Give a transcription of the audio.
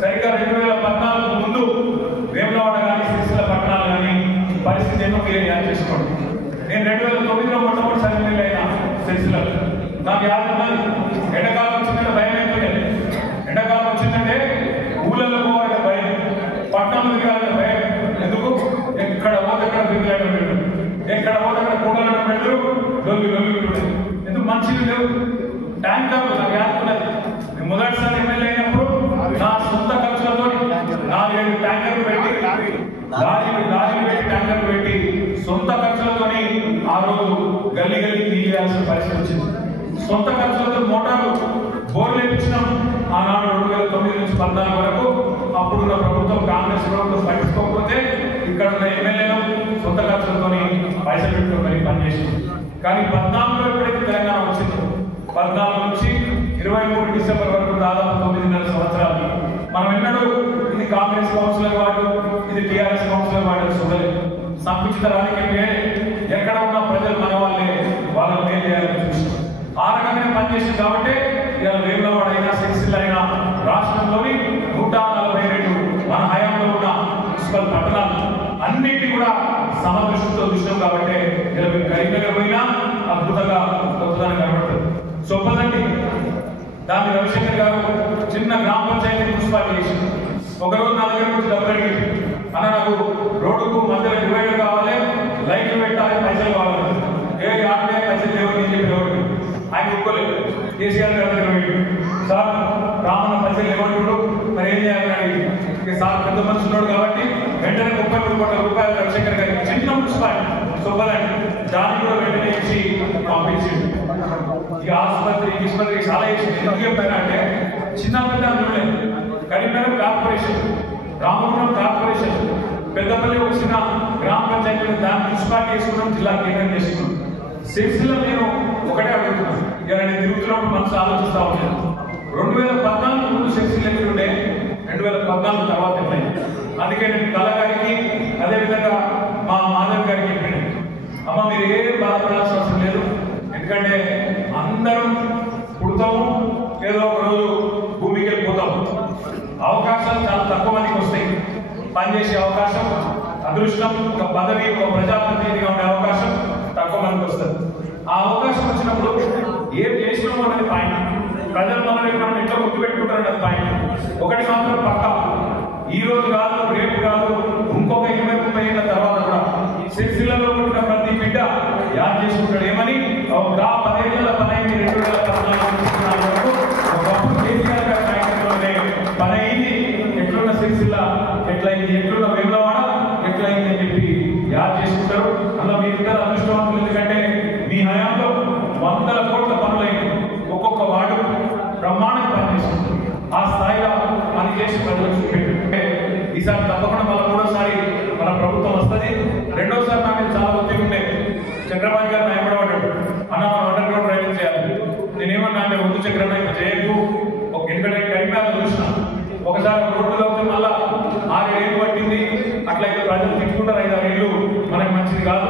సరిగ్గా 2014 ముందు వేములవాడ కానీ సిరిసిల్ల పట్టణాలు కానీ పరిస్థితి ఏమో మీరు యాడ్ చేసుకోండి. నేను 2009లో మొట్టమొదటిసారి ఎమ్మెల్యే అయినా సిరిసిల్లలో. నాకు యాద ఎండాకాలం వచ్చిందంటే భయం అయిపోయింది. ఎండాకాలం వచ్చిందంటే ఊళ్ళల్లో పోవాలంటే భయం, పట్టణంలో దిగాలంటే భయం. ఎందుకు? ఎక్కడ పోతే ఎక్కడ దిగులాడడం పెట్టు, ఎక్కడ పోతే అక్కడ కూడలడం పెట్టు, లొల్లి ఎందుకు మంచిది లేవు. ట్యాంకర్లు నాకు యాదుకున్నది. నేను మొదటిసారి ఎమ్మెల్యే అయినప్పుడు నా సొంత ఖర్చులతో 4-7 ట్యాంకర్లు పెట్టి లారీలు పెట్టి ట్యాంకర్లు పెట్టి సొంత ఖర్చులతోని ఆ రోజు గల్లీ నీళ్ళు వేయాల్సిన పరిస్థితి వచ్చింది. సొంత ఖర్చులతో మోటార్లు బోర్లు వేయించినాం. ఆనాడు 2009 నుంచి 2014 వరకు అప్పుడున్న ప్రభుత్వం కాంగ్రెస్ ప్రభుత్వం పట్టించుకోకపోతే ఇక్కడ ఉన్న ఎమ్మెల్యేలు సొంత ఖర్చులతోని పైసలు పెట్టుకొని పనిచేసింది. కానీ 2014లో ఎప్పుడైతే తెలంగాణ వచ్చిందో 2014 నుంచి 23 డిసెంబర్ వరకు దాదాపు 9.5 సంవత్సరాలు మనం ఎన్నడూ ఇది కాంగ్రెస్ కౌన్సిలర్ వాడు, ఇది టీఆర్ఎస్ కౌన్సిలర్ వాడు చూడలేదు. సంకుచిత రాజకీయ ఎక్కడ ఉన్న ప్రజలు మన వాళ్ళని మేలు చేయాలని చూసి ఆ రకంగానే పనిచేసింది. కాబట్టి ఇలా వేములవాడ అయినా సిరిసిల్ల అయినా రాష్ట్రంలోని 142 మన హయాంలో ఉన్న మున్సిపల్ పట్టణాలు అన్నింటినీ కూడా సమదృష్టితో చూసినాం. కాబట్టి ఇలా మీరు కరీంనగర్ పోయినా అద్భుతంగా కొత్తదాన్ని కనబడుతుంది. సొప్పదండి దాన్ని రవిశంకర్ గారు చిన్న గ్రామ పంచాయతీ మున్సిపాలిటీ చేసింది. ఒకరోజు నా దగ్గర నుంచి డబ్బులు అడిగింది. అన్న నాకు రోడ్డుకు మధ్యలో డివైడర్ కావాలి, లైట్లు పెట్టాలి, పైసలు కావాలి. ఆడే పైసలు లేవని చెప్పి రోడ్డు ఆయన ఒప్పుకోలేదు. కేసీఆర్ గారి దగ్గర పోయి సార్ రామన్న పైసలు లేవంటుడు, మరి ఏం చేయాలని ఇక సార్ పెద్ద మనిషి ఉన్నాడు కాబట్టి వెంటనే 33 కోట్ల రూపాయలు రవిశంకర్ గారికి చిన్న మున్సిపాలిటీ సొప్పదండి దాన్ని కూడా వెంటనే ఇచ్చి పంపించింది. ఇక ఆసుపత్రికి చాలా చేసింది. ఎందుకు చెప్పాను అంటే చిన్న పెద్ద లేదు. కరీంనగర్ కార్పొరేషన్, రామగుండం కార్పొరేషన్, పెద్దపల్లి ఒక చిన్న గ్రామ పంచాయతీ దాన్ని మున్సిపాలిటీ చేసుకున్నాం, జిల్లా కేంద్రం చేసుకున్నాం. సిరిసిల్ల నేను ఒకటే అడుగుతున్నాను. ఇక నేను తిరుగుతున్నప్పుడు మనసు ఆలోచిస్తా ఉన్నాను. 2014 ముందు సిరిసిల్ల ఎక్కడుండే, 2014 తర్వాత ఎట్లయింది. అందుకే నేను కళగారికి అదేవిధంగా మా మాధవ్ గారికి చెప్పాను, అమ్మ మీరు ఏం బాధపడాల్సిన అవసరం లేదు. ఎందుకంటే అందరం పుడతాము, ఏదో ఒక రోజు భూమికి వెళ్ళిపోతాము. అవకాశాలు చాలా తక్కువ మందికి వస్తాయి. పనిచేసే అవకాశం, అదృష్టం, ఒక పదవి, ఒక ప్రజాప్రతినిధిగా ఉండే అవకాశం తక్కువ మందికి వస్తుంది. ఆ అవకాశం వచ్చినప్పుడు ఏం చేసినాము అనేది పాయింట్. ప్రజలు మనం ఎట్లా గుర్తుపెట్టుకుంటారు అనేది పాయింట్. ఒకటి మాత్రం పక్క, ఈ రోజు కాదు, రేపు కాదు, ఇంకొక 20-30 ఏళ్ళ తర్వాత కూడా సిరిసిల్లలో పుట్టిన ప్రతి బిడ్డ యాద్ చేసుకుంటాడు. ఏమని 10 ఏళ్ళ పని అయింది 2014 వరకు. ఒకప్పుడు కేసీఆర్ గారి నాయకత్వంలోనే పని అయింది. ఎట్లున్న సిరిసిల్ల ఎట్లయింది, ఎట్లున్న వేములవాడ ఎట్లయింది అని చెప్పి యాద్ చేసుకుంటారు. అలా మీ ఇద్దరు అదృష్టవంతులు. ఎందుకంటే మీ హయాంలో 100 కోట్ల పనులైంది. ఒక్కొక్క వార్డు బ్రహ్మాండంగా పనిచేస్తుంది. ఆ స్థాయిలో పని చేసి ప్రజలకు చూపెట్టు. ఈసారి తప్పకుండా మళ్ళీ 3వసారి మన ప్రభుత్వం వస్తుంది. 2వసారి నాకు చాలా ఒత్తిడి ఉండే. చంద్రబాబు గారు నాయపడబడ్డాడు, అన్న మనం అండర్ గ్రౌండ్ డ్రైనేజ్ చేయాలి. నేనేమన్నా అంటే వద్దు చక్రన్న ఇంకా చేయకు. ఎందుకంటే కరీంనగర్ చూసిన ఒకసారి రోడ్డులో మళ్ళా 6 ఏళ్ళు పట్టింది. అట్లయితే ప్రజలు తిట్టుకుంటారు, 5-6 ఏళ్ళు మనకి మంచిది కాదు.